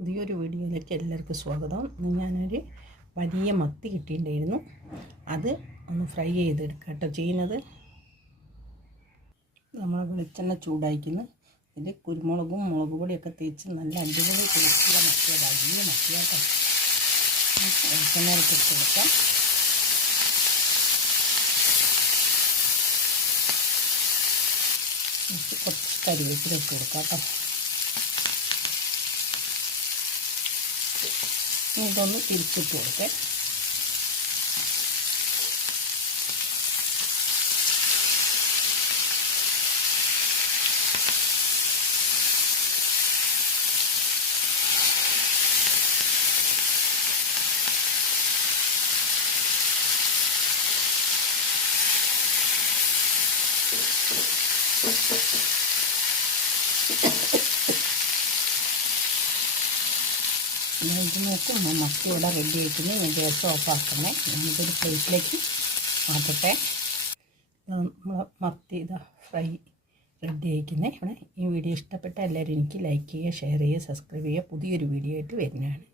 പുതിയൊരു വീഡിയോയിലേക്ക് എല്ലാവർക്കും സ്വാഗതം. ഞാനൊരു വലിയ മത്തി കിട്ടിയിട്ടുണ്ടായിരുന്നു. അത് ഒന്ന് ഫ്രൈ ചെയ്തെടുക്കാം കേട്ടോ ചെയ്യുന്നത്. നമ്മൾ വെളിച്ചെണ്ണ ചൂടായിരിക്കുന്നു. ഇതിൽ കുരുമുളകും മുളക് പൊടിയൊക്കെ തേച്ച് നല്ല അടിപൊളി ടേസ്റ്റുള്ള മത്തിയാണ്. വലിയ മത്തിയാട്ടോ. വെളിച്ചെണ്ണ ഇട്ട് കൊടുക്കാം. കുറച്ച് കരിവേപ്പില ഇട്ട് കൊടുക്കാം കേട്ടോ. ഇതൊന്ന് തിരിച്ചിട്ട് കൊടുക്കാം. ഇത് നോക്കും, മത്തി ഇവിടെ റെഡി ആയിട്ടുണ്ട്. ഞാൻ ഗ്യാസ് ഓഫാക്കണേ. ഞാനിതൊരു പ്ലേറ്റിലേക്ക് മാറ്റട്ടെ. നമ്മൾ മത്തി ഇതാ ഫ്രൈ റെഡി ആയിക്കുന്നേ. ഇവിടെ ഈ വീഡിയോ ഇഷ്ടപ്പെട്ട എല്ലാവരും എനിക്ക് ലൈക്ക് ചെയ്യുക, ഷെയർ ചെയ്യുക, സബ്സ്ക്രൈബ് ചെയ്യുക. പുതിയൊരു വീഡിയോ ആയിട്ട് വരുന്നതാണ്.